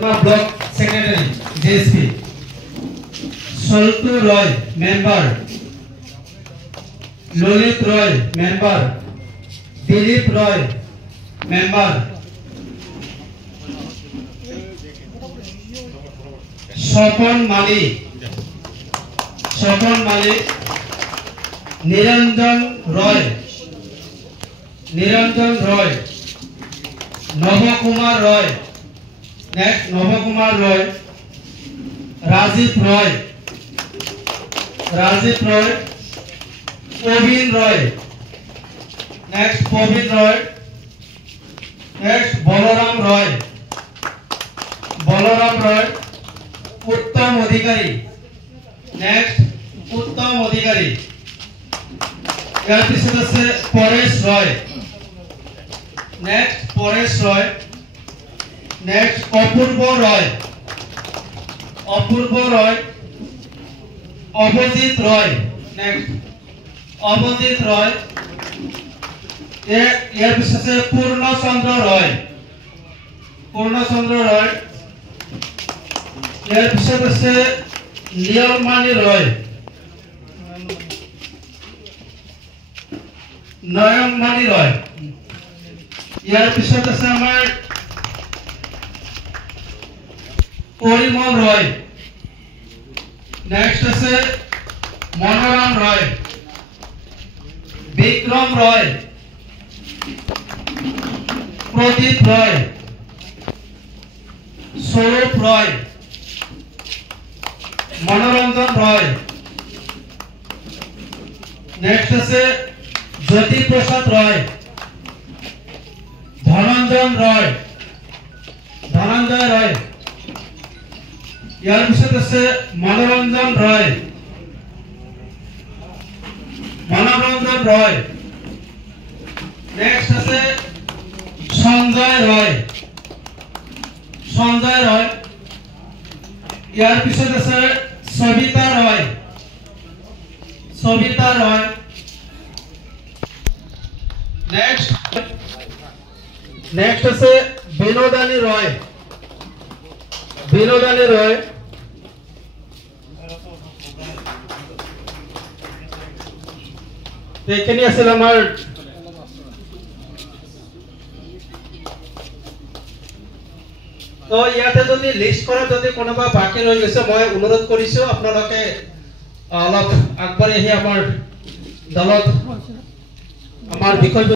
Dotma Block Secretary, JSP. Soltu Roy, Member. Lolit Roy, Member. Dilip Roy, Member. Shopon Malik. Niranjan Roy. Navakumar Roy. Next, Navakumar Roy. Rajiv Roy. Povin Roy. Next, Povin Roy. Next, Balaram Roy. Uttam Adhikari. Next, Uttam Adhikari. यार पिछले से Paresh Roy. Next, Paresh Roy. Next, Apurva Roy. Abhijit Roy. Next, Abhijit Roy. यार पिछले से Purna Chandra Roy. यार पिछले से Niyamani Roy. Nayamani Roy. यार पिछले से हमारे Porimon Roy. Next से Manoram Roy. Bikram Roy. Pradeep Roy. Swarup Roy. Manoranjan Roy. Next से Jyoti Prasad Roy. Dhananjay Roy. यार पिछले से Manoranjan Roy. Next से Sanjay Roy. यार पिछले से Savita Roy. Next से Binodani Roy. এখানে আছে আমার তো ইয়াতে যদি লিস্ট কৰা যদি কোনোবা বাকি ৰৈ গৈছে মই অনুৰোধ কৰিছো আপোনালোকে অলপ আগবাঢ়ি আহি আমাৰ দলত আমাৰ বিষয়